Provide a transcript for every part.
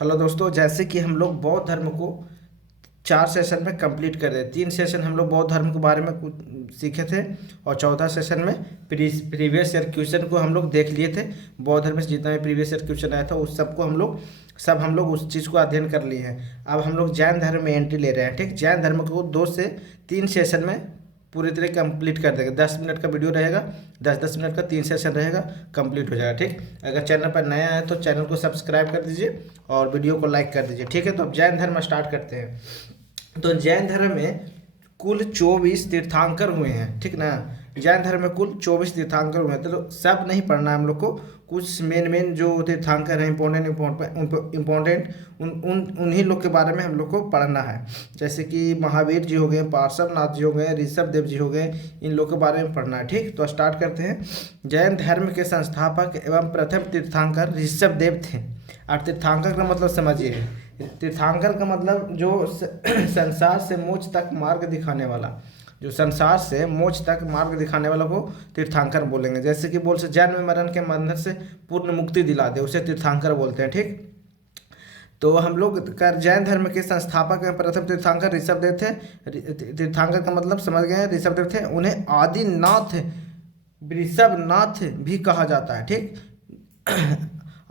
Hello दोस्तों, जैसे कि हम लोग बौद्ध धर्म को 4 सेशन में कंप्लीट कर रहे हैं। 3 सेशन हम लोग बौद्ध धर्म के बारे में कुछ सीखे थे और चौथा सेशन में प्रीवियस ईयर क्वेश्चन को हम लोग देख लिए थे। बौद्ध धर्म से जितना भी प्रीवियस ईयर क्वेश्चन आया था उस सबको हम लोग उस चीज़ को अध्ययन कर लिए हैं। अब हम लोग जैन धर्म में एंट्री ले रहे हैं। ठीक, जैन धर्म को 2 से 3 सेशन में पूरी तरह कंप्लीट कर देंगे। 10 मिनट का वीडियो रहेगा, 10-10 मिनट का 3 सेशन रहेगा, कंप्लीट हो जाएगा। ठीक, अगर चैनल पर नया है तो चैनल को सब्सक्राइब कर दीजिए और वीडियो को लाइक कर दीजिए। ठीक है, तो अब जैन धर्म स्टार्ट करते हैं। तो जैन धर्म में कुल 24 तीर्थंकर हुए हैं। ठीक ना, जैन धर्म में कुल 24 तीर्थंकर हुए हैं। तो सब नहीं पढ़ना है हम लोग को, कुछ मेन जो तीर्थंकर हैं इम्पोर्टेंट उन्हीं लोग के बारे में हम लोग को पढ़ना है। जैसे कि महावीर जी हो गए, पार्श्वनाथ जी हो गए, ऋषभ देव जी हो गए, इन लोग के बारे में पढ़ना है। ठीक, तो स्टार्ट करते हैं। जैन धर्म के संस्थापक एवं प्रथम तीर्थंकर ऋषभ देव थे। और तीर्थंकर का मतलब समझिए, तीर्थंकर का मतलब जो संसार से मोक्ष तक मार्ग दिखाने वाला, जो संसार से मोक्ष तक मार्ग दिखाने वाला को तीर्थंकर बोलेंगे। जैसे कि बोल से जन्म मरण के बंधन से पूर्ण मुक्ति दिला दे, उसे तीर्थंकर बोलते हैं। ठीक, तो हम लोग कर जैन धर्म के संस्थापक एवं प्रथम तीर्थंकर ऋषभ देव थे। तीर्थंकर का मतलब समझ गए, ऋषभ देव थे। उन्हें आदिनाथ वृषभनाथ भी कहा जाता है। ठीक,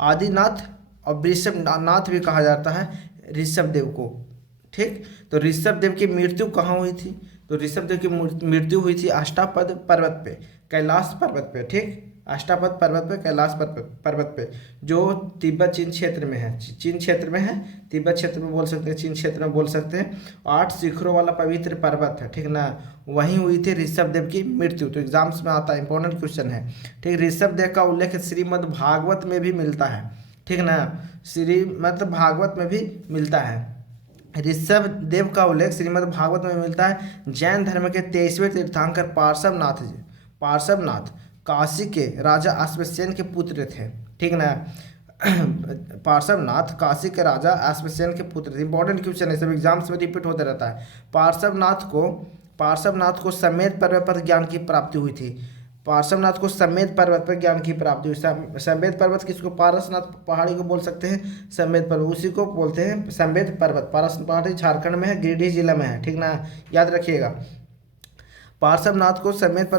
आदिनाथ और वृषभनाथ भी कहा जाता है ऋषभ देव को। ठीक, तो ऋषभ देव की मृत्यु कहाँ हुई थी? तो ऋषभ देव की मृत्यु हुई थी अष्टापद पर्वत पे, कैलाश पर्वत पे। ठीक, अष्टापद पर्वत पे, कैलाश पर्वत पे, जो तिब्बत चीन क्षेत्र में है। चीन क्षेत्र में है, तिब्बत क्षेत्र में बोल सकते हैं, चीन क्षेत्र में बोल सकते हैं। 8 शिखरों वाला पवित्र पर्वत है। ठीक ना, वहीं हुई थी ऋषभ देव की मृत्यु। तो एग्जाम्स में आता है, इंपॉर्टेंट क्वेश्चन है। ठीक, ऋषभ देव का उल्लेख श्रीमद् भागवत में भी मिलता है। ठीक ना, श्रीमद् भागवत में भी मिलता है। ऋषभ देव का उल्लेख श्रीमद् भागवत में मिलता है। जैन धर्म के 23वें तीर्थंकर पार्श्वनाथ काशी के राजा अश्वसेन के पुत्र थे। ठीक ना, पार्श्वनाथ काशी के राजा अश्वसेन के पुत्र थे। इंपॉर्टेंट क्वेश्चन है, सब एग्जाम्स में रिपीट होते रहता है। पार्श्वनाथ को समेत पर्वत पर ज्ञान की प्राप्ति हुई थी। पार्श्वनाथ को समेत पर्वत पर ज्ञान की प्राप्ति हुई। समेत पर्वत किसको? पारसनाथ पहाड़ी को बोल सकते हैं समेत पर्वत, उसी को बोलते हैं समेत पर्वत। पारसनाथ पहाड़ी झारखंड में है, गिरिडीह जिला में है। ठीक ना, याद रखिएगा। पार्श्वनाथ को समेत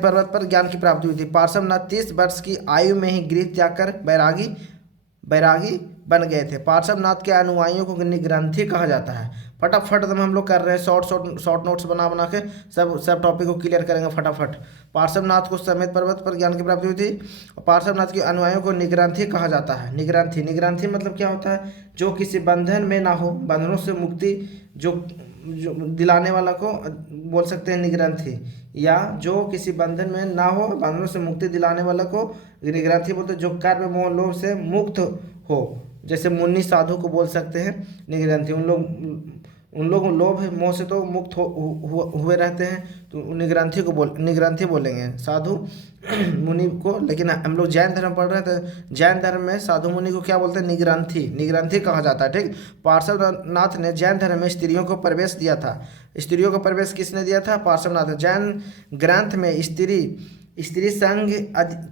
पर्वत पर ज्ञान की प्राप्ति हुई थी। पार्श्वनाथ 30 वर्ष की आयु में ही गृह त्याग कर बैरागी बन गए थे। पार्श्वनाथ के अनुयायियों को निग्रंथी कहा जाता है। फटाफट हम लोग कर रहे हैं, शॉर्ट नोट्स बना के सब टॉपिक को क्लियर करेंगे फटाफट। पार्श्वनाथ को समेत पर्वत पर ज्ञान की प्राप्ति हुई थी। पार्श्वनाथ के अनुयायियों को निग्रंथी कहा जाता है। निग्रंथी मतलब क्या होता है? जो किसी बंधन में ना हो, बंधनों से मुक्ति जो दिलाने वाला को बोल सकते हैं निग्रंथी, या जो किसी बंधन में ना हो, बंधनों से मुक्ति दिलाने वाला को निग्रंथी बोलते हैं। जो कर्म मोह लोभ से मुक्त हो, जैसे मुन्नी साधु को बोल सकते हैं निग्रंथी। उन लोग लोभ मोह से तो मुक्त हुए रहते हैं, तो निग्रंथी बोलेंगे साधु मुनि को। लेकिन हम लोग जैन धर्म पढ़ रहे हैं, तो जैन धर्म में साधु मुनि को क्या बोलते हैं? निग्रंथी कहा जाता है। ठीक, पार्श्वनाथ ने जैन धर्म में स्त्रियों को प्रवेश दिया था। स्त्रियों को प्रवेश किसने दिया था? पार्श्वनाथ। जैन ग्रंथ में स्त्री संघ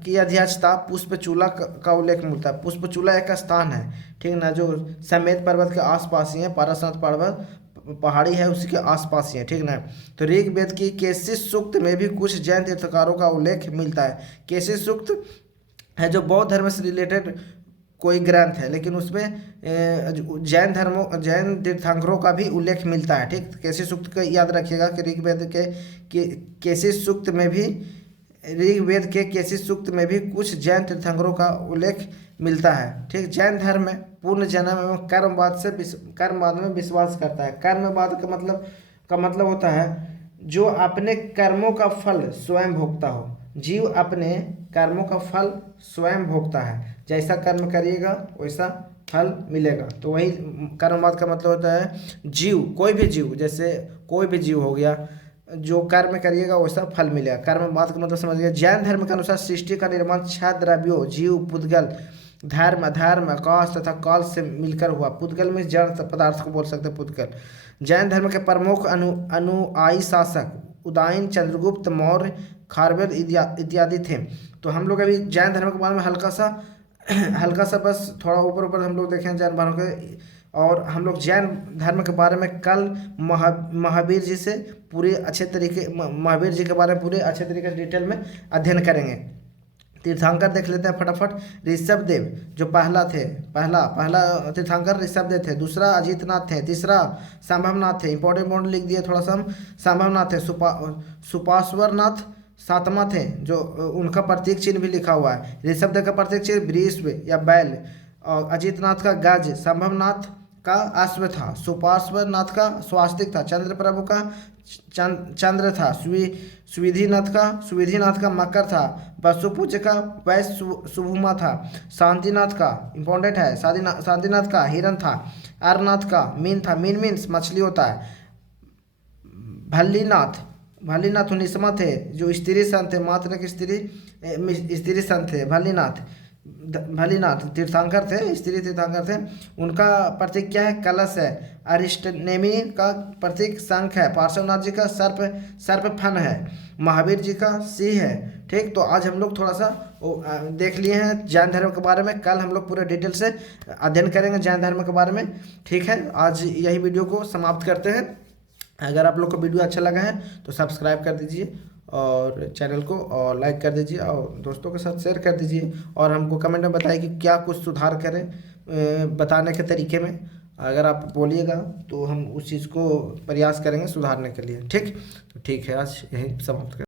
की अध्यक्षता पुष्पचूला का उल्लेख मिलता है। पुष्पचूला एक स्थान है, ठीक ना, जो समेत पर्वत के आसपास ही है। पारसनाथ पर्वत पहाड़ी है, उसी के आसपास ही है। ठीक ना, तो ऋग्वेद की केसी सूक्त में भी कुछ जैन तीर्थकारों का उल्लेख मिलता है। केसी सूक्त है जो बौद्ध धर्म से रिलेटेड कोई ग्रंथ है, लेकिन उसमें जैन तीर्थंकरों का भी उल्लेख मिलता है। ठीक, केसी सूक्त का याद रखिएगा कि ऋग्वेद के केसी सूक्त में भी कुछ जैन तीर्थंकरों का उल्लेख मिलता है। ठीक, जैन धर्म में पूर्ण जन्म एवं कर्मवाद में विश्वास करता है। कर्मवाद का मतलब होता है जो अपने कर्मों का फल स्वयं भोगता हो। जीव अपने कर्मों का फल स्वयं भोगता है, जैसा कर्म करिएगा वैसा फल मिलेगा। तो वही कर्मवाद का मतलब होता है जीव, कोई भी जीव, जैसे कोई भी जीव हो गया, जो कर्म करिएगा वैसा फल मिलेगा। कर्मवाद का मतलब समझिए। जैन धर्म के अनुसार सृष्टि का निर्माण 6 द्रव्यों जीव, पुद्गल, धर्म, अधर्म, आकाश तथा काल से मिलकर हुआ। पुद्गल में जड़ पदार्थ को बोल सकते हैं पुद्गल। जैन धर्म के प्रमुख अनुयायी शासक उदयन, चंद्रगुप्त मौर्य, खारवेल इत्यादि थे। तो हम लोग अभी जैन धर्म के बारे में हल्का सा हल्का सा बस थोड़ा ऊपर ऊपर हम लोग देखें जैन धर्म के। और हम लोग जैन धर्म के बारे में कल महावीर जी से पूरे अच्छे तरीके महावीर जी के बारे में पूरे अच्छे तरीके से डिटेल में अध्ययन करेंगे। तीर्थंकर देख लेते हैं फटाफट। ऋषभ देव जो पहला थे, पहला तीर्थंकर ऋषभ देव थे। दूसरा अजीतनाथ थे। तीसरा संभवनाथ थे। इंपॉर्टेंट लिख दिए थोड़ा सा हम। संभवनाथ थे। सुपाश्वरनाथ सातवां थे, जो उनका प्रतीक चिन्ह भी लिखा हुआ है। ऋषभ देव का प्रतीक चिन्ह वृषभ या बैल, और अजीतनाथ का गज, संभवनाथ का अश्व था, सुपार्श्वनाथ का स्वास्तिक था, चंद्र प्रभु का चंद्र था, सुविधिनाथ का मकर था, वसुपूज्य का वैश्य शुभुमा था, शांतिनाथ का इंपॉर्टेंट है, शांतिनाथ का हिरण था, अरनाथ का मीन था। मीन मीन्स मछली होता है। भल्लीनाथ 19वां थे, जो स्त्री संत थे, मात्र के स्त्री संत थे। भल्लीनाथ तीर्थंकर थे, स्त्री तीर्थंकर थे। उनका प्रतीक क्या है? कलश है। अरिष्टनेमी का प्रतीक शंख है। पार्श्वनाथ जी का सर्प फन है। महावीर जी का सिंह है। ठीक, तो आज हम लोग थोड़ा सा देख लिए हैं जैन धर्म के बारे में। कल हम लोग पूरे डिटेल से अध्ययन करेंगे जैन धर्म के बारे में। ठीक है, आज यही वीडियो को समाप्त करते हैं। अगर आप लोग को वीडियो अच्छा लगा है तो सब्सक्राइब कर दीजिए और चैनल को, और लाइक कर दीजिए, और दोस्तों के साथ शेयर कर दीजिए। और हमको कमेंट में बताइए कि क्या कुछ सुधार करें बताने के तरीके में। अगर आप बोलिएगा तो हम उस चीज़ को प्रयास करेंगे सुधारने के लिए। ठीक, तो ठीक है, आज यही समाप्त करें।